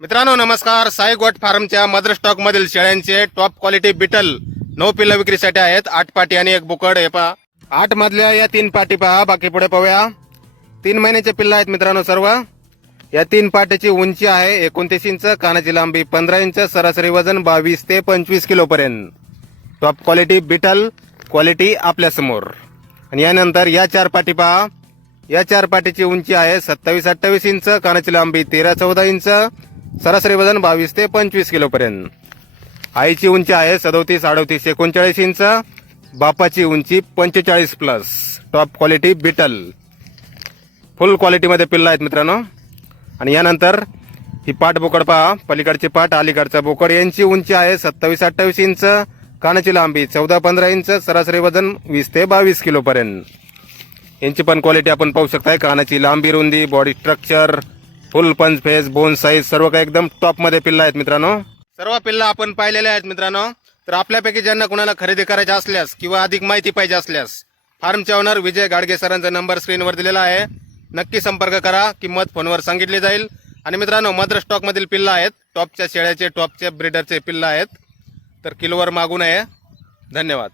मित्रांनो नमस्कार. साई गोट फार्मच्या मदर स्टॉक मधील शेळ्यांचे टॉप क्वालिटी बिटल नऊ पिल्ल विक्रीसाठी आहेत. आठ पाटी आणि एक बुकड. हे पहा. आठ मधल्या या तीन पाटी पहा. बाकी पुढे पाहूया. तीन महिन्याचे पिल्ल आहेत मित्रांनो सर्व. या तीन पाट्याची उंची आहे एकोणतीस इंच कानाची लांबी पंधरा इंच सरासरी वजन बावीस ते पंचवीस किलो पर्यंत टॉप क्वालिटी बिटल क्वालिटी आपल्यासमोर आणि यानंतर या चार पाटी पहा. या चार पाटीची उंची आहे सत्तावीस अठ्ठावीस इंच कानाची लांबी तेरा चौदा इंच सरासरी वजन बावीस ते पंचवीस किलोपर्यंत. आईची उंची आहे सदोतीस अडोतीस एकोणचाळीस इंच. बापाची उंची पंचेचाळीस plus. Top quality Beetal full क्वालिटीमध्ये पिल्लं आहेत मित्रांनो. आणि यानंतर ही पाट बोकड पहा. पलीकडची पाट अलीकडचा बोकड. यांची उंची आहे सत्तावीस अठ्ठावीस इंच. कानाची लांबी चौदा पंधरा इंच. सरासरी वजन वीस ते बावीस किलोपर्यंत. यांची पण क्वालिटी आपण पाहू शकताय. कानाची लांबी रुंदी बॉडी स्ट्रक्चर फुल पंच फेस बोन साईज सर्व काही एकदम टॉपमध्ये आहेत मित्रांनो. सर्व पिल्ला आपण पाहिलेले आहेत मित्रांनो. तर आपल्यापैकी ज्यांना कुणाला खरेदी करायच्या असल्यास किंवा अधिक माहिती पाहिजे असल्यास फार्मचे ओनर विजय गाडगे सरांचा नंबर स्क्रीनवर दिलेला आहे. नक्की संपर्क करा किंमत फोनवर सांगितली जाईल. आणि मित्रांनो मद्र स्टॉक मधील आहेत. टॉपच्या शेळ्याचे टॉपच्या ब्रिडरचे पिल्ला आहेत. तर किलोवर मागू नये. धन्यवाद.